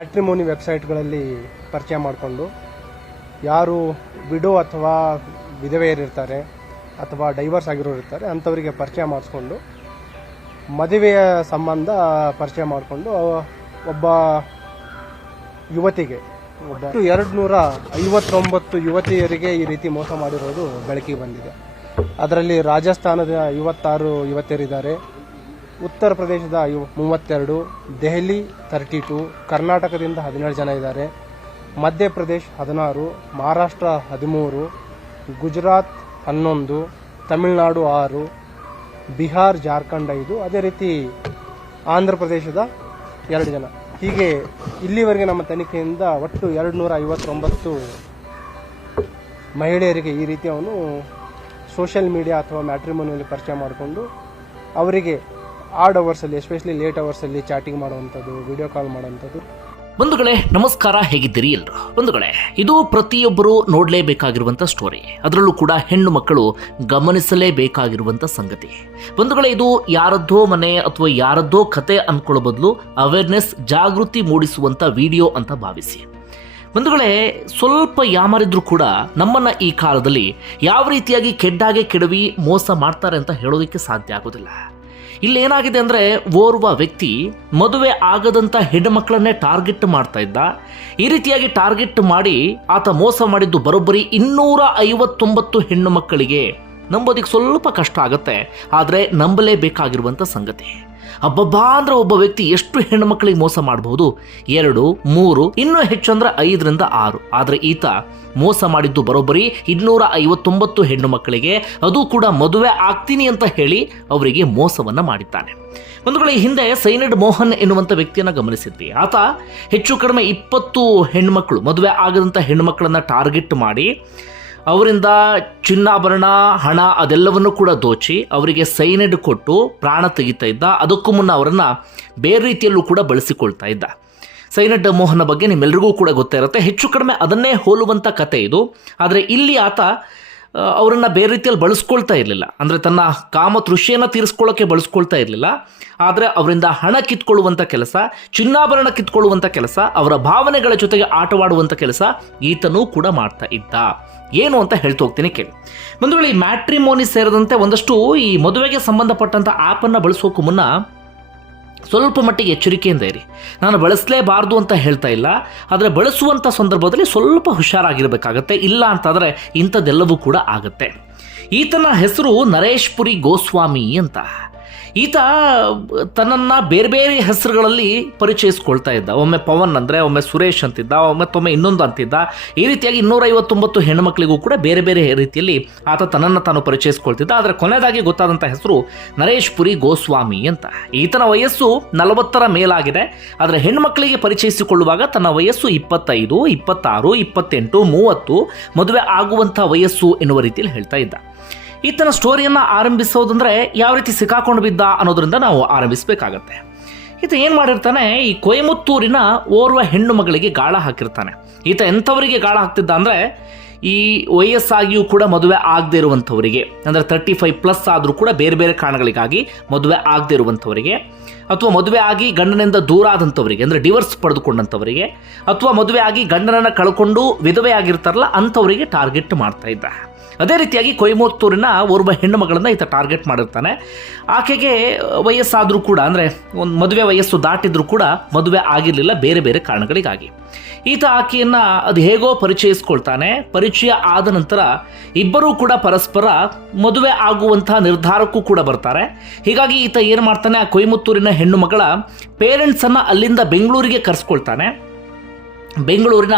Matrimony ವೆಬ್ಸೈಟ್ಗಳಲ್ಲಿ ಪರಿಚಯ ಮಾಡಿಕೊಂಡು ಯಾರು ವಿಡೋ ಅಥವಾ ವಿಧವೆಯರಿರ್ತಾರೆ ಅಥವಾ ಡೈವರ್ಸ್ ಆಗಿರೋರು ಇರ್ತಾರೆ ಅಂಥವರಿಗೆ ಪರಿಚಯ ಮಾಡಿಸ್ಕೊಂಡು ಮದುವೆಯ ಸಂಬಂಧ ಪರಿಚಯ ಮಾಡಿಕೊಂಡು ಒಬ್ಬ ಯುವತಿಗೆ ಒಬ್ಬ ಎರಡು ನೂರ ಐವತ್ತೊಂಬತ್ತು ಯುವತಿಯರಿಗೆ ಈ ರೀತಿ ಮೋಸ ಮಾಡಿರೋದು ಬೆಳಕಿಗೆ ಬಂದಿದೆ. ಅದರಲ್ಲಿ ರಾಜಸ್ಥಾನದ ಐವತ್ತಾರು ಯುವತಿಯರಿದ್ದಾರೆ. ಉತ್ತರ ಪ್ರದೇಶದ ಮೂವತ್ತೆರಡು, ದೆಹಲಿ ತರ್ಟಿ ಟು ಕರ್ನಾಟಕದಿಂದ ಹದಿನೇಳು ಜನ ಇದ್ದಾರೆ. ಮಧ್ಯಪ್ರದೇಶ್ ಹದಿನಾರು, ಮಹಾರಾಷ್ಟ್ರ ಹದಿಮೂರು, ಗುಜರಾತ್ ಹನ್ನೊಂದು, ತಮಿಳುನಾಡು ಆರು, ಬಿಹಾರ್, ಜಾರ್ಖಂಡ್ ಐದು. ಅದೇ ರೀತಿ ಆಂಧ್ರ ಪ್ರದೇಶದ ಎರಡು ಜನ. ಹೀಗೆ ಇಲ್ಲಿವರೆಗೆ ನಮ್ಮ ತನಿಖೆಯಿಂದ ಒಟ್ಟು ಎರಡು ನೂರ ಐವತ್ತೊಂಬತ್ತು ಮಹಿಳೆಯರಿಗೆ ಈ ರೀತಿ ಅವನು ಸೋಷಿಯಲ್ ಮೀಡಿಯಾ ಅಥವಾ ಮ್ಯಾಟ್ರಿಮೋನಿಯಲ್ಲಿ ಪರಿಚಯ ಮಾಡಿಕೊಂಡು ಅವರಿಗೆ ಆಡ್ ಅವರ್ಸಲ್ಲಿ ಎಸ್ಪೆಷಲಿ ಲೇಟ್ ಅವರ್ಸಲ್ಲಿ ಚಾಟಿಂಗ್ ಮಾಡುವಂಥದ್ದು ವಿಡಿಯೋ ಕಾಲ್ ಮಾಡುವಂಥದ್ದು. ಬಂಧುಗಳೇ, ನಮಸ್ಕಾರ, ಹೇಗಿದ್ದೀರಿ ಎಲ್ರು ಬಂಧುಗಳೇ, ಇದು ಪ್ರತಿಯೊಬ್ಬರು ನೋಡಲೇಬೇಕಾಗಿರುವಂಥ ಸ್ಟೋರಿ ಅದರಲ್ಲೂ ಕೂಡ ಹೆಣ್ಣು ಮಕ್ಕಳು ಗಮನಿಸಲೇಬೇಕಾಗಿರುವಂಥ ಸಂಗತಿ. ಬಂಧುಗಳೇ, ಇದು ಯಾರದ್ದೋ ಮನೆ ಅಥವಾ ಯಾರದ್ದೋ ಕತೆ ಅಂದ್ಕೊಳ್ಳೋ ಬದಲು ಅವೇರ್ನೆಸ್ ಜಾಗೃತಿ ಮೂಡಿಸುವಂಥ ವಿಡಿಯೋ ಅಂತ ಭಾವಿಸಿ. ಬಂಧುಗಳೇ, ಸ್ವಲ್ಪ ಯಾಮರಿದ್ರು ಕೂಡ ನಮ್ಮನ್ನು ಈ ಕಾಲದಲ್ಲಿ ಯಾವ ರೀತಿಯಾಗಿ ಕೆಡ್ಡಾಗೆ ಕೆಡವಿ, ಮೋಸ ಮಾಡ್ತಾರೆ ಅಂತ ಹೇಳೋದಕ್ಕೆ ಸಾಧ್ಯ ಆಗೋದಿಲ್ಲ. ಇಲ್ಲಿ ಏನಾಗಿದೆ ಅಂದರೆ ಓರ್ವ ವ್ಯಕ್ತಿ ಮದುವೆ ಆಗದಂತ ಹೆಣ್ಣುಮಕ್ಕಳನ್ನೇ ಟಾರ್ಗೆಟ್ ಮಾಡ್ತಾ ಇದ್ದ. ಈ ರೀತಿಯಾಗಿ ಟಾರ್ಗೆಟ್ ಮಾಡಿ ಆತ ಮೋಸ ಮಾಡಿದ್ದು ಬರೋಬ್ಬರಿ ಇನ್ನೂರ ಐವತ್ತೊಂಬತ್ತು ಹೆಣ್ಣು ಮಕ್ಕಳಿಗೆ ನಂಬೋದಿಕ್ಕೆ ಸ್ವಲ್ಪ ಕಷ್ಟ ಆಗುತ್ತೆ. ಆದರೆ ನಂಬಲೇಬೇಕಾಗಿರುವಂಥ ಸಂಗತಿ. ಅಬ್ಬಬ್ಬಾ ಅಂದ್ರೆ ಒಬ್ಬ ವ್ಯಕ್ತಿ ಎಷ್ಟು ಹೆಣ್ಣು ಮಕ್ಕಳಿಗೆ ಮೋಸ ಮಾಡಬಹುದು? ಎರಡು, ಮೂರು, ಇನ್ನೂ ಹೆಚ್ಚು ಅಂದ್ರೆ ಐದರಿಂದ ಆರು. ಆದರೆ ಈತ ಮೋಸ ಮಾಡಿದ್ದು ಬರೋಬ್ಬರಿ ಇನ್ನೂರ ಐವತ್ತೊಂಬತ್ತು ಹೆಣ್ಣು ಮಕ್ಕಳಿಗೆ ಅದು ಕೂಡ ಮದುವೆ ಆಗ್ತೀನಿ ಅಂತ ಹೇಳಿ ಅವರಿಗೆ ಮೋಸವನ್ನ ಮಾಡಿದ್ದಾನೆ. ಒಂದು ಹಿಂದೆ ಸೈನಡ್ ಮೋಹನ್ ಎನ್ನುವಂಥ ವ್ಯಕ್ತಿಯನ್ನ ಗಮನಿಸಿದ್ವಿ. ಆತ ಹೆಚ್ಚು ಕಡಿಮೆ ಇಪ್ಪತ್ತು ಹೆಣ್ಮಕ್ಳು ಮದುವೆ ಆಗದಂಥ ಹೆಣ್ಮಕ್ಳನ್ನ ಟಾರ್ಗೆಟ್ ಮಾಡಿ ಅವರಿಂದ ಚಿನ್ನಾಭರಣ ಹಣ ಅದೆಲ್ಲವನ್ನು ಕೂಡ ದೋಚಿ ಅವರಿಗೆ ಸೈನೈಡ್ ಕೊಟ್ಟು ಪ್ರಾಣ ತೆಗಿತಾ ಇದ್ದ. ಅದಕ್ಕೂ ಮುನ್ನ ಅವರನ್ನು ಬೇರೆ ರೀತಿಯಲ್ಲೂ ಕೂಡ ಬಳಸಿಕೊಳ್ತಾ ಇದ್ದ. ಸೈನಡ್ ಮೋಹನ ಬಗ್ಗೆ ನಿಮ್ಮೆಲ್ಲರಿಗೂ ಕೂಡ ಗೊತ್ತಿರುತ್ತೆ. ಹೆಚ್ಚು ಕಡಿಮೆ ಅದನ್ನೇ ಹೋಲುವಂಥ ಕತೆ ಇದು. ಆದರೆ ಇಲ್ಲಿ ಆತ ಅವರನ್ನ ಬೇರೆ ರೀತಿಯಲ್ಲಿ ಬಳಸ್ಕೊಳ್ತಾ ಇರಲಿಲ್ಲ. ಅಂದರೆ ತನ್ನ ಕಾಮ ತೃಷಿಯನ್ನು ತೀರಿಸ್ಕೊಳ್ಳೋಕೆ ಬಳಸ್ಕೊಳ್ತಾ ಇರಲಿಲ್ಲ. ಆದರೆ ಅವರಿಂದ ಹಣ ಕಿತ್ಕೊಳ್ಳುವಂಥ ಕೆಲಸ, ಚಿನ್ನಾಭರಣ ಕಿತ್ಕೊಳ್ಳುವಂಥ ಕೆಲಸ, ಅವರ ಭಾವನೆಗಳ ಜೊತೆಗೆ ಆಟವಾಡುವಂಥ ಕೆಲಸ ಈತನೂ ಕೂಡ ಮಾಡ್ತಾ ಇದ್ದ. ಏನು ಅಂತ ಹೇಳ್ತಾ ಹೋಗ್ತೀನಿ ಕೇಳಿ. ಒಂದು ವೇಳೆ ಈ ಮ್ಯಾಟ್ರಿಮೋನಿ ಸೇರಿದಂತೆ ಒಂದಷ್ಟು ಈ ಮದುವೆಗೆ ಸಂಬಂಧಪಟ್ಟಂಥ ಆ್ಯಪನ್ನು ಬಳಸೋಕ್ಕೂ ಮುನ್ನ ಸ್ವಲ್ಪ ಮಟ್ಟಿಗೆ ಎಚ್ಚರಿಕೆಯಿಂದ ಇರಿ. ನಾನು ಬಳಸಲೇಬಾರ್ದು ಅಂತ ಹೇಳ್ತಾ ಇಲ್ಲ, ಆದರೆ ಬಳಸುವಂಥ ಸಂದರ್ಭದಲ್ಲಿ ಸ್ವಲ್ಪ ಹುಷಾರಾಗಿರಬೇಕಾಗತ್ತೆ, ಇಲ್ಲ ಅಂತಂದರೆ ಇಂಥದ್ದೆಲ್ಲವೂ ಕೂಡ ಆಗುತ್ತೆ. ಈತನ ಹೆಸರು ನರೇಶ್ ಪುರಿ ಗೋಸ್ವಾಮಿ ಅಂತ. ಈತ ತನ್ನನ್ನು ಬೇರೆ ಬೇರೆ ಹೆಸರುಗಳಲ್ಲಿ ಪರಿಚಯಿಸ್ಕೊಳ್ತಾ ಇದ್ದ. ಒಮ್ಮೆ ಪವನ್ ಅಂದರೆ, ಒಮ್ಮೆ ಸುರೇಶ್ ಅಂತಿದ್ದ, ಒಮ್ಮೆ ತೊಮ್ಮೆ ಇನ್ನೊಂದು ಅಂತಿದ್ದ. ಈ ರೀತಿಯಾಗಿ ಇನ್ನೂರೈವತ್ತೊಂಬತ್ತು ಹೆಣ್ಣುಮಕ್ಕಳಿಗೂ ಕೂಡ ಬೇರೆ ಬೇರೆ ರೀತಿಯಲ್ಲಿ ಆತ ತನ್ನನ್ನು ತಾನು ಪರಿಚಯಿಸ್ಕೊಳ್ತಿದ್ದ. ಆದರೆ ಕೊನೆಯದಾಗಿ ಗೊತ್ತಾದಂಥ ಹೆಸರು ನರೇಶ್ ಪುರಿ ಗೋಸ್ವಾಮಿ ಅಂತ. ಈತನ ವಯಸ್ಸು ನಲವತ್ತರ ಮೇಲಾಗಿದೆ. ಆದರೆ ಹೆಣ್ಣುಮಕ್ಕಳಿಗೆ ಪರಿಚಯಿಸಿಕೊಳ್ಳುವಾಗ ತನ್ನ ವಯಸ್ಸು ಇಪ್ಪತ್ತೈದು, ಇಪ್ಪತ್ತಾರು, ಇಪ್ಪತ್ತೆಂಟು, ಮೂವತ್ತು, ಮದುವೆ ಆಗುವಂಥ ವಯಸ್ಸು ಎನ್ನುವ ರೀತಿಯಲ್ಲಿ ಹೇಳ್ತಾ ಇದ್ದ. ಈತನ ಸ್ಟೋರಿಯನ್ನು ಆರಂಭಿಸೋದಂದ್ರೆ ಯಾವ ರೀತಿ ಸಿಕ್ಕಾಕೊಂಡು ಬಿದ್ದ ಅನ್ನೋದ್ರಿಂದ ನಾವು ಆರಂಭಿಸಬೇಕಾಗತ್ತೆ. ಈತ ಏನು ಮಾಡಿರ್ತಾನೆ, ಈ ಕೊಯಮತ್ತೂರಿನ ಓರ್ವ ಹೆಣ್ಣು ಮಗಳಿಗೆ ಗಾಳ ಹಾಕಿರ್ತಾನೆ. ಈತ ಎಂಥವರಿಗೆ ಗಾಳ ಹಾಕ್ತಿದ್ದ ಅಂದರೆ, ಈ ವಯಸ್ಸಾಗಿಯೂ ಕೂಡ ಮದುವೆ ಆಗದೇ ಇರುವಂಥವರಿಗೆ. ಅಂದರೆ ತರ್ಟಿ ಫೈವ್ ಪ್ಲಸ್ ಆದರೂ ಕೂಡ ಬೇರೆ ಬೇರೆ ಕಾರಣಗಳಿಗಾಗಿ ಮದುವೆ ಆಗದೇ ಇರುವಂಥವರಿಗೆ. ಅಥವಾ ಮದುವೆ ಆಗಿ ಗಂಡನಿಂದ ದೂರ ಆದಂಥವರಿಗೆ, ಅಂದರೆ ಡಿವರ್ಸ್ ಪಡೆದುಕೊಂಡಂಥವರಿಗೆ. ಅಥವಾ ಮದುವೆ ಆಗಿ ಗಂಡನನ್ನು ಕಳ್ಕೊಂಡು ವಿಧವೆ ಆಗಿರ್ತಾರಲ್ಲ ಅಂಥವರಿಗೆ ಟಾರ್ಗೆಟ್ ಮಾಡ್ತಾ ಇದ್ದ. ಅದೇ ರೀತಿಯಾಗಿ ಕೊಯಮತ್ತೂರಿನ ಓರ್ವ ಹೆಣ್ಣು ಮಗಳನ್ನು ಈತ ಟಾರ್ಗೆಟ್ ಮಾಡಿರ್ತಾನೆ. ಆಕೆಗೆ ವಯಸ್ಸಾದರೂ ಕೂಡ, ಅಂದರೆ ಒಂದು ಮದುವೆ ವಯಸ್ಸು ದಾಟಿದ್ರೂ ಕೂಡ ಮದುವೆ ಆಗಿರಲಿಲ್ಲ ಬೇರೆ ಬೇರೆ ಕಾರಣಗಳಿಗಾಗಿ. ಈತ ಆಕೆಯನ್ನು ಅದು ಹೇಗೋ ಪರಿಚಯಿಸ್ಕೊಳ್ತಾನೆ. ಪರಿಚಯ ಆದ ನಂತರ ಇಬ್ಬರೂ ಕೂಡ ಪರಸ್ಪರ ಮದುವೆ ಆಗುವಂತಹ ನಿರ್ಧಾರಕ್ಕೂ ಕೂಡ ಬರ್ತಾರೆ. ಹೀಗಾಗಿ ಈತ ಏನು ಮಾಡ್ತಾನೆ, ಆ ಕೊಯಮತ್ತೂರಿನ ಹೆಣ್ಣು ಮಗಳ ಪೇರೆಂಟ್ಸನ್ನು ಅಲ್ಲಿಂದ ಬೆಂಗಳೂರಿಗೆ ಕರೆಸ್ಕೊಳ್ತಾನೆ. ಬೆಂಗಳೂರಿನ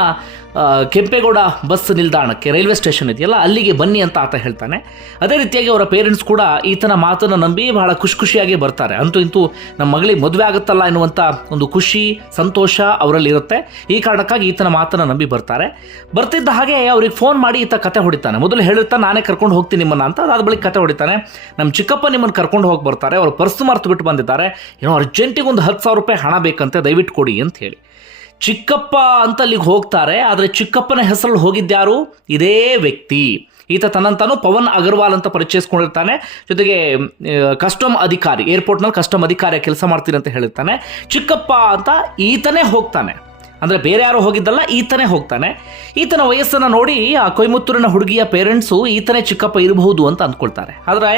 ಕೆಂಪೇಗೌಡ ಬಸ್ ನಿಲ್ದಾಣಕ್ಕೆ ರೈಲ್ವೆ ಸ್ಟೇಷನ್ ಇದೆಯಲ್ಲ, ಅಲ್ಲಿಗೆ ಬನ್ನಿ ಅಂತ ಆತ ಹೇಳ್ತಾನೆ. ಅದೇ ರೀತಿಯಾಗಿ ಅವರ ಪೇರೆಂಟ್ಸ್ ಕೂಡ ಈತನ ಮಾತನ್ನು ನಂಬಿ ಬಹಳ ಖುಷಿ ಖುಷಿಯಾಗಿ ಬರ್ತಾರೆ. ಅಂತೂ ಇಂತೂ ನಮ್ಮ ಮಗಳಿಗೆ ಮದುವೆ ಆಗುತ್ತಲ್ಲ ಎನ್ನುವಂಥ ಒಂದು ಖುಷಿ, ಸಂತೋಷ ಅವರಲ್ಲಿ ಇರುತ್ತೆ. ಈ ಕಾರಣಕ್ಕಾಗಿ ಈತನ ಮಾತನ್ನು ನಂಬಿ ಬರ್ತಾರೆ. ಬರ್ತಿದ್ದ ಹಾಗೆ ಅವ್ರಿಗೆ ಫೋನ್ ಮಾಡಿ ಈತ ಕತೆ ಹೊಡಿತಾನೆ. ಮೊದಲು ಹೇಳಿರ್ತಾನೆ ನಾನೇ ಕರ್ಕೊಂಡು ಹೋಗ್ತೀನಿ ನಿಮ್ಮನ್ನು ಅಂತ ಅದಾದ ಬಳಿಕ ಕತೆ ಹೊಡಿತಾನೆ. ನಮ್ಮ ಚಿಕ್ಕಪ್ಪ ನಿಮ್ಮನ್ನು ಕರ್ಕೊಂಡು ಹೋಗಿ ಬರ್ತಾರೆ ಅವರು ಪರ್ಸು ಮರ್ತು ಬಿಟ್ಟು ಬಂದಿದ್ದಾರೆ. ಏನೋ ಅರ್ಜೆಂಟಿಗೆ ಒಂದು ಹತ್ತು ಸಾವಿರ ರೂಪಾಯಿ ಹಣ ಬೇಕಂತೆ, ದಯವಿಟ್ಟು ಕೊಡಿ ಅಂತ ಹೇಳಿ. ಚಿಕ್ಕಪ್ಪ ಅಂತ ಅಲ್ಲಿಗೆ ಹೋಗ್ತಾರೆ, ಆದರೆ ಚಿಕ್ಕಪ್ಪನ ಹೆಸರಲ್ಲಿ ಹೋಗಿದ್ದ್ಯಾರು ಇದೇ ವ್ಯಕ್ತಿ. ಈತ ತನ್ನಂತಾನು ಪವನ್ ಅಗರ್ವಾಲ್ ಅಂತ ಪರಿಚಯಿಸ್ಕೊಂಡಿರ್ತಾನೆ. ಜೊತೆಗೆ ಕಸ್ಟಮ್ ಅಧಿಕಾರಿ, ಏರ್ಪೋರ್ಟ್ನಲ್ಲಿ ಕಸ್ಟಮ್ ಅಧಿಕಾರಿ ಕೆಲಸ ಮಾಡ್ತೀನಿ ಅಂತ ಹೇಳಿರ್ತಾನೆ. ಚಿಕ್ಕಪ್ಪ ಅಂತ ಈತನೇ ಹೋಗ್ತಾನೆ. ಅಂದರೆ ಬೇರೆ ಯಾರು ಹೋಗಿದ್ದಲ್ಲ, ಈತನೇ ಹೋಗ್ತಾನೆ. ಈತನ ವಯಸ್ಸನ್ನು ನೋಡಿ ಆ ಕೊಯಮತ್ತೂರಿನ ಹುಡುಗಿಯ ಪೇರೆಂಟ್ಸು ಈತನೇ ಚಿಕ್ಕಪ್ಪ ಇರಬಹುದು ಅಂತ ಅಂದ್ಕೊಳ್ತಾರೆ. ಆದರೆ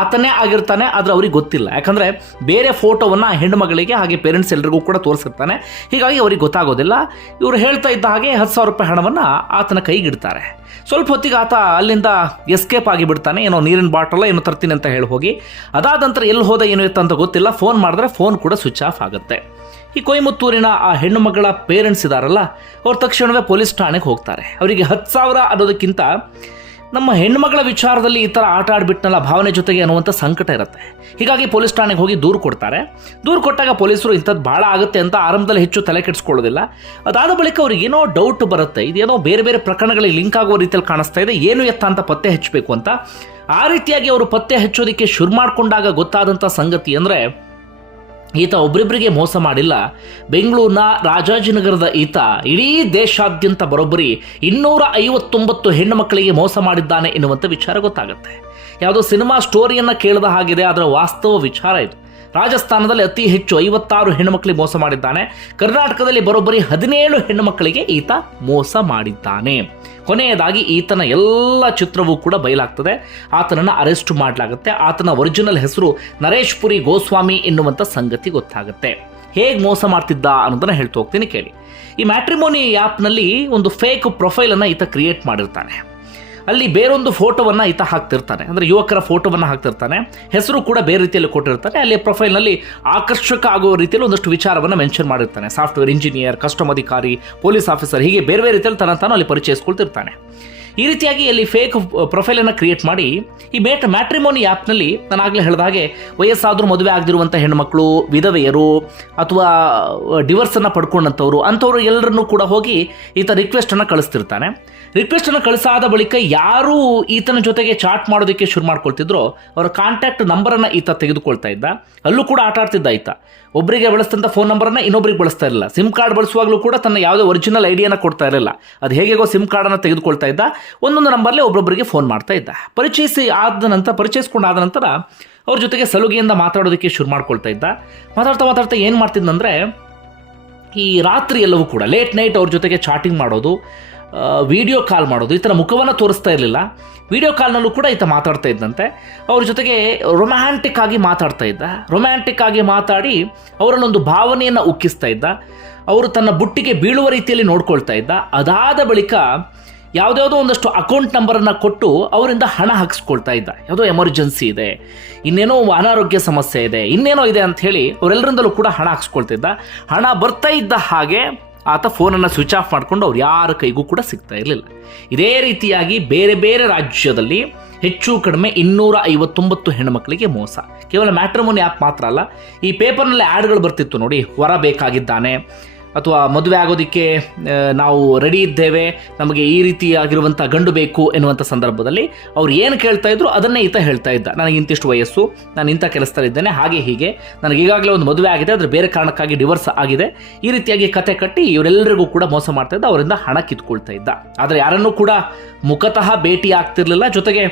ಆತನೇ ಆಗಿರ್ತಾನೆ, ಆದರೆ ಅವ್ರಿಗೆ ಗೊತ್ತಿಲ್ಲ. ಯಾಕಂದರೆ ಬೇರೆ ಫೋಟೋವನ್ನು ಹೆಣ್ಣು ಮಗಳಿಗೆ ಹಾಗೆ ಪೇರೆಂಟ್ಸ್ ಎಲ್ರಿಗೂ ಕೂಡ ತೋರಿಸಿರ್ತಾನೆ. ಹೀಗಾಗಿ ಅವ್ರಿಗೆ ಗೊತ್ತಾಗೋದಿಲ್ಲ. ಇವರು ಹೇಳ್ತಾ ಇದ್ದ ಹಾಗೆ ಹತ್ತು ಸಾವಿರ ರೂಪಾಯಿ ಹಣವನ್ನು ಆತನ ಕೈಗಿಡ್ತಾರೆ ಸ್ವಲ್ಪ ಹೊತ್ತಿಗೆ ಆತ ಅಲ್ಲಿಂದ ಎಸ್ಕೇಪ್ ಆಗಿಬಿಡ್ತಾನೆ ಏನೋ ನೀರಿನ ಬಾಟಲ್ ಏನೋ ತರ್ತೀನಿ ಅಂತ ಹೇಳಿ ಹೋಗಿ. ಅದಾದ ನಂತರ ಎಲ್ಲಿ ಹೋದ, ಏನು ಇತ್ತು ಅಂತ ಗೊತ್ತಿಲ್ಲ. ಫೋನ್ ಮಾಡಿದ್ರೆ ಫೋನ್ ಕೂಡ ಸ್ವಿಚ್ ಆಫ್ ಆಗುತ್ತೆ. ಈ ಕೊಯಮತ್ತೂರಿನ ಆ ಹೆಣ್ಣು ಮಗಳ ಪೇರೆಂಟ್ಸ್ ಇದ್ದಾರಲ್ಲ ಅವ್ರು ತಕ್ಷಣವೇ ಪೊಲೀಸ್ ಠಾಣೆಗೆ ಹೋಗ್ತಾರೆ. ಅವರಿಗೆ ಹತ್ತು ಸಾವಿರ ಅನ್ನೋದಕ್ಕಿಂತ ನಮ್ಮ ಹೆಣ್ಮಗಳ ವಿಚಾರದಲ್ಲಿ ಈ ಥರ ಆಟ ಆಡ್ಬಿಟ್ನಲ್ಲ ಭಾವನೆ ಜೊತೆಗೆ ಅನ್ನುವಂಥ ಸಂಕಟ ಇರುತ್ತೆ. ಹೀಗಾಗಿ ಪೊಲೀಸ್ ಠಾಣೆಗೆ ಹೋಗಿ ದೂರು ಕೊಡ್ತಾರೆ. ದೂರು ಕೊಟ್ಟಾಗ ಪೊಲೀಸರು ಇಂಥದ್ದು ಭಾಳ ಆಗುತ್ತೆ ಅಂತ ಆರಂಭದಲ್ಲಿ ಹೆಚ್ಚು ತಲೆ ಕೆಡಿಸ್ಕೊಳ್ಳೋದಿಲ್ಲ. ಅದಾದ ಬಳಿಕ ಅವ್ರಿಗೆ ಏನೋ ಡೌಟ್ ಬರುತ್ತೆ, ಇದೇನೋ ಬೇರೆ ಬೇರೆ ಪ್ರಕರಣಗಳಿಗೆ ಲಿಂಕ್ ಆಗುವ ರೀತಿಯಲ್ಲಿ ಕಾಣಿಸ್ತಾ ಇದೆ, ಏನು ಎತ್ತ ಅಂತ ಪತ್ತೆ ಹಚ್ಚಬೇಕು ಅಂತ. ಆ ರೀತಿಯಾಗಿ ಅವರು ಪತ್ತೆ ಹಚ್ಚೋದಕ್ಕೆ ಶುರು ಮಾಡಿಕೊಂಡಾಗ ಗೊತ್ತಾದಂಥ ಸಂಗತಿ ಅಂದರೆ ಈತ ಒಬ್ಬರಿಬ್ಬರಿಗೆ ಮೋಸ ಮಾಡಿಲ್ಲ. ಬೆಂಗಳೂರಿನ ರಾಜಾಜಿನಗರದ ಈತ ಇಡೀ ದೇಶಾದ್ಯಂತ ಬರೋಬ್ಬರಿ ಇನ್ನೂರ ಐವತ್ತೊಂಬತ್ತು ಹೆಣ್ಣು ಮಕ್ಕಳಿಗೆ ಮೋಸ ಮಾಡಿದ್ದಾನೆ ಎನ್ನುವಂಥ ವಿಚಾರ ಗೊತ್ತಾಗುತ್ತೆ. ಯಾವುದೋ ಸಿನಿಮಾ ಸ್ಟೋರಿಯನ್ನು ಕೇಳಿದ ಹಾಗಿದೆ ಅದರ ವಾಸ್ತವ ವಿಚಾರ ಇದು. ರಾಜಸ್ಥಾನದಲ್ಲಿ ಅತಿ ಹೆಚ್ಚು ಐವತ್ತಾರು ಹೆಣ್ಣುಮಕ್ಕಳಿಗೆ ಮೋಸ ಮಾಡಿದ್ದಾನೆ. ಕರ್ನಾಟಕದಲ್ಲಿ ಬರೋಬ್ಬರಿ ಹದಿನೇಳು ಹೆಣ್ಣುಮಕ್ಕಳಿಗೆ ಈತ ಮೋಸ ಮಾಡಿದ್ದಾನೆ. ಕೊನೆಯದಾಗಿ ಈತನ ಎಲ್ಲ ಚಿತ್ರವೂ ಕೂಡ ಬಯಲಾಗ್ತದೆ. ಆತನನ್ನು ಅರೆಸ್ಟ್ ಮಾಡಲಾಗುತ್ತೆ. ಆತನ ಒರಿಜಿನಲ್ ಹೆಸರು ನರೇಶ್ ಪುರಿ ಗೋಸ್ವಾಮಿ ಎನ್ನುವಂಥ ಸಂಗತಿ ಗೊತ್ತಾಗುತ್ತೆ. ಹೇಗೆ ಮೋಸ ಮಾಡ್ತಿದ್ದ ಅನ್ನೋದನ್ನು ಹೇಳ್ತಾ ಹೋಗ್ತೀನಿ ಕೇಳಿ. ಈ ಮ್ಯಾಟ್ರಿಮೋನಿ ಆ್ಯಪ್ನಲ್ಲಿ ಒಂದು ಫೇಕ್ ಪ್ರೊಫೈಲನ್ನು ಈತ ಕ್ರಿಯೇಟ್ ಮಾಡಿರ್ತಾನೆ. ಅಲ್ಲಿ ಬೇರೊಂದು ಫೋಟೋವನ್ನು ಈತ ಹಾಕ್ತಿರ್ತಾನೆ. ಅಂದರೆ ಯುವಕರ ಫೋಟೋವನ್ನು ಹಾಕ್ತಿರ್ತಾನೆ. ಹೆಸರು ಕೂಡ ಬೇರೆ ರೀತಿಯಲ್ಲಿ ಕೊಟ್ಟಿರ್ತಾನೆ. ಅಲ್ಲಿ ಪ್ರೊಫೈಲ್ನಲ್ಲಿ ಆಕರ್ಷಕ ಆಗುವ ರೀತಿಯಲ್ಲಿ ಒಂದಷ್ಟು ವಿಚಾರವನ್ನು ಮೆನ್ಷನ್ ಮಾಡಿರ್ತಾನೆ. ಸಾಫ್ಟ್ವೇರ್ ಇಂಜಿನಿಯರ್ ಕಸ್ಟಮ್ ಅಧಿಕಾರಿ ಪೊಲೀಸ್ ಆಫೀಸರ್ ಹೀಗೆ ಬೇರೆ ಬೇರೆ ರೀತಿಯಲ್ಲಿ ತನ್ನ ತಾನು ಅಲ್ಲಿ ಪರಿಚಯಿಸ್ಕೊಳ್ತಿರ್ತಾನೆ. ಈ ರೀತಿಯಾಗಿ ಅಲ್ಲಿ ಫೇಕ್ ಪ್ರೊಫೈಲನ್ನು ಕ್ರಿಯೇಟ್ ಮಾಡಿ ಈ ಮೇಟ್ ಮ್ಯಾಟ್ರಿಮೋನಿ ಆ್ಯಪ್ನಲ್ಲಿ ನಾನು ಆಗಲೇ ಹೇಳಿದ ಹಾಗೆ ವಯಸ್ಸಾದರೂ ಮದುವೆ ಆಗದಿರುವಂಥ ಹೆಣ್ಮಕ್ಳು, ವಿಧವೆಯರು ಅಥವಾ ಡಿವರ್ಸನ್ನು ಪಡ್ಕೊಂಡಂಥವ್ರು ಅಂಥವ್ರು ಎಲ್ಲರನ್ನೂ ಕೂಡ ಹೋಗಿ ಈತ ರಿಕ್ವೆಸ್ಟನ್ನು ಕಳಿಸ್ತಿರ್ತಾನೆ. ರಿಕ್ವೆಸ್ಟನ್ನು ಕಳಿಸಾದ ಬಳಿಕ ಯಾರು ಈತನ ಜೊತೆಗೆ ಚಾಟ್ ಮಾಡೋದಕ್ಕೆ ಶುರು ಮಾಡ್ಕೊಳ್ತಿದ್ರೋ ಅವರ ಕಾಂಟ್ಯಾಕ್ಟ್ ನಂಬರನ್ನು ಈತ ತೆಗೆದುಕೊಳ್ತಾ ಇದ್ದ. ಅಲ್ಲೂ ಕೂಡ ಆಟ ಆಡ್ತಿದ್ದ ಈತ. ಒಬ್ಬರಿಗೆ ಬಳಸಿದಂಥ ಫೋನ್ ನಂಬರನ್ನು ಇನ್ನೊಬ್ಬರಿಗೆ ಬಳಸ್ತಾ ಇರಲಿಲ್ಲ. ಸಿಮ್ ಕಾರ್ಡ್ ಬಳಸುವಾಗಲೂ ಕೂಡ ತನ್ನ ಯಾವುದೇ ಒರಿಜಿನಲ್ ಐಡಿಯನ್ನು ಕೊಡ್ತಾ ಇರಲಿಲ್ಲ. ಅದು ಹೇಗೆಗೋ ಸಿಮ್ ಕಾರ್ಡನ್ನು ತೆಗೆದುಕೊಳ್ತಾ ಇದ್ದ. ಒಂದೊಂದು ನಂಬರ್ಲೆ ಒಬ್ಬೊಬ್ಬರಿಗೆ ಫೋನ್ ಮಾಡ್ತಾ ಇದ್ದ. ಪರಿಚಯಿಸಿ ಆದ ನಂತರ, ಪರಿಚಯಿಸ್ಕೊಂಡಾದ ನಂತರ ಅವ್ರ ಜೊತೆಗೆ ಸಲುಗೆಯಿಂದ ಮಾತಾಡೋದಕ್ಕೆ ಶುರು ಮಾಡ್ಕೊಳ್ತಾ ಇದ್ದ. ಮಾತಾಡ್ತಾ ಮಾತಾಡ್ತಾ ಏನು ಮಾಡ್ತಿದ್ದಂದರೆ ಈ ರಾತ್ರಿ ಎಲ್ಲವೂ ಕೂಡ ಲೇಟ್ ನೈಟ್ ಅವ್ರ ಜೊತೆಗೆ ಚಾಟಿಂಗ್ ಮಾಡೋದು ವಿಡಿಯೋ ಕಾಲ್ ಮಾಡೋದು, ಈ ಥರ ಮುಖವನ್ನು ತೋರಿಸ್ತಾ ಇರಲಿಲ್ಲ. ವಿಡಿಯೋ ಕಾಲ್ನಲ್ಲೂ ಕೂಡ ಈತ ಮಾತಾಡ್ತಾ ಇದ್ದಂತೆ. ಅವ್ರ ಜೊತೆಗೆ ರೊಮ್ಯಾಂಟಿಕ್ ಆಗಿ ಮಾತಾಡ್ತಾ ಇದ್ದ. ರೊಮ್ಯಾಂಟಿಕ್ ಆಗಿ ಮಾತಾಡಿ ಅವರನ್ನೊಂದು ಭಾವನೆಯನ್ನು ಉಕ್ಕಿಸ್ತಾ ಇದ್ದ. ಅವರು ತನ್ನ ಬುಟ್ಟಿಗೆ ಬೀಳುವ ರೀತಿಯಲ್ಲಿ ನೋಡ್ಕೊಳ್ತಾ ಇದ್ದ. ಅದಾದ ಬಳಿಕ ಯಾವುದ್ಯಾವುದೋ ಒಂದಷ್ಟು ಅಕೌಂಟ್ ನಂಬರನ್ನು ಕೊಟ್ಟು ಅವರಿಂದ ಹಣ ಹಾಕಿಸ್ಕೊಳ್ತಾ ಇದ್ದ ಯಾವುದೋ ಎಮರ್ಜೆನ್ಸಿ ಇದೆ, ಇನ್ನೇನೋ ಅನಾರೋಗ್ಯ ಸಮಸ್ಯೆ ಇದೆ, ಇನ್ನೇನೋ ಇದೆ ಅಂತ ಹೇಳಿ ಅವರೆಲ್ಲರಿಂದಲೂ ಕೂಡ ಹಣ ಹಾಕ್ಸ್ಕೊಳ್ತಿದ್ದ ಹಣ ಬರ್ತಾ ಇದ್ದ ಹಾಗೆ ಆತ ಫೋನನ್ನು ಸ್ವಿಚ್ ಆಫ್ ಮಾಡಿಕೊಂಡು ಅವ್ರು ಯಾರ ಕೈಗೂ ಕೂಡ ಸಿಗ್ತಾ ಇರಲಿಲ್ಲ. ಇದೇ ರೀತಿಯಾಗಿ ಬೇರೆ ಬೇರೆ ರಾಜ್ಯದಲ್ಲಿ ಹೆಚ್ಚು ಕಡಿಮೆ ಇನ್ನೂರ ಐವತ್ತೊಂಬತ್ತು ಹೆಣ್ಣುಮಕ್ಕಳಿಗೆ ಮೋಸ. ಕೇವಲ ಮ್ಯಾಟ್ರಮೋನಿ ಆ್ಯಪ್ ಮಾತ್ರ ಅಲ್ಲ, ಈ ಪೇಪರ್ನಲ್ಲಿ ಆ್ಯಡ್ಗಳು ಬರ್ತಿತ್ತು ನೋಡಿ ಹೊರ ಬೇಕಾಗಿದ್ದಾನೆ ಅಥವಾ ಮದುವೆ ಆಗೋದಕ್ಕೆ ನಾವು ರೆಡಿ ಇದ್ದೇವೆ, ನಮಗೆ ಈ ರೀತಿಯಾಗಿರುವಂಥ ಗಂಡು ಬೇಕು ಎನ್ನುವಂಥ ಸಂದರ್ಭದಲ್ಲಿ ಅವ್ರು ಏನು ಕೇಳ್ತಾ ಇದ್ರು ಅದನ್ನೇ ಈತ ಹೇಳ್ತಾ ಇದ್ದ. ನನಗೆ ಇಂತಿಷ್ಟು ವಯಸ್ಸು, ನಾನು ಇಂಥ ಕೆಲಸದಲ್ಲಿದ್ದೇನೆ ಹಾಗೆ ಹೀಗೆ. ನನಗೆ ಈಗಾಗಲೇ ಒಂದು ಮದುವೆ ಆಗಿದೆ, ಆದರೆ ಬೇರೆ ಕಾರಣಕ್ಕಾಗಿ ಡಿವೋರ್ಸ್ ಆಗಿದೆ. ಈ ರೀತಿಯಾಗಿ ಕತೆ ಕಟ್ಟಿ ಇವರೆಲ್ಲರಿಗೂ ಕೂಡ ಮೋಸ ಮಾಡ್ತಾ ಇದ್ದ, ಅವರಿಂದ ಹಣ ಕಿತ್ಕೊಳ್ತಾ ಇದ್ದ. ಆದರೆ ಯಾರನ್ನೂ ಕೂಡ ಮುಖತಃ ಭೇಟಿ ಆಗ್ತಿರ್ಲಿಲ್ಲ. ಜೊತೆಗೆ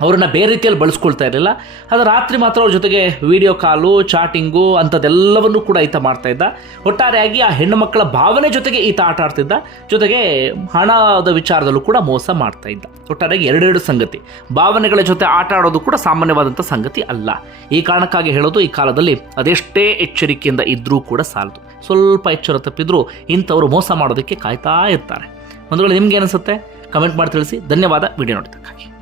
ಅವ್ರನ್ನ ಬೇರೆ ರೀತಿಯಲ್ಲಿ ಬಳಸ್ಕೊಳ್ತಾ ಇರಲಿಲ್ಲ. ಆದರೆ ರಾತ್ರಿ ಮಾತ್ರ ಅವ್ರ ಜೊತೆಗೆ ವಿಡಿಯೋ ಕಾಲು ಚಾಟಿಂಗು ಅಂಥದ್ದೆಲ್ಲವನ್ನೂ ಕೂಡ ಈತ ಮಾಡ್ತಾ ಇದ್ದ. ಒಟ್ಟಾರೆಯಾಗಿ ಆ ಹೆಣ್ಣು ಮಕ್ಕಳ ಭಾವನೆ ಜೊತೆಗೆ ಈತ ಆಟ ಆಡ್ತಿದ್ದ. ಜೊತೆಗೆ ಹಣದ ವಿಚಾರದಲ್ಲೂ ಕೂಡ ಮೋಸ ಮಾಡ್ತಾ ಇದ್ದ. ಒಟ್ಟಾರೆಯಾಗಿ ಎರಡೆರಡು ಸಂಗತಿ. ಭಾವನೆಗಳ ಜೊತೆ ಆಟ ಆಡೋದು ಕೂಡ ಸಾಮಾನ್ಯವಾದಂಥ ಸಂಗತಿ ಅಲ್ಲ. ಈ ಕಾರಣಕ್ಕಾಗಿ ಹೇಳೋದು ಈ ಕಾಲದಲ್ಲಿ ಅದೆಷ್ಟೇ ಎಚ್ಚರಿಕೆಯಿಂದ ಇದ್ದರೂ ಕೂಡ ಸಾಲದು. ಸ್ವಲ್ಪ ಎಚ್ಚರ ತಪ್ಪಿದ್ರೂ ಇಂಥವರು ಮೋಸ ಮಾಡೋದಕ್ಕೆ ಕಾಯ್ತಾ ಇರ್ತಾರೆ. ಒಂದು ವೇಳೆ ನಿಮ್ಗೆ ಅನಿಸುತ್ತೆ ಕಮೆಂಟ್ ಮಾಡಿ ತಿಳಿಸಿ. ಧನ್ಯವಾದ. ವಿಡಿಯೋ ನೋಡಿದ್ದಕ್ಕಾಗಿ.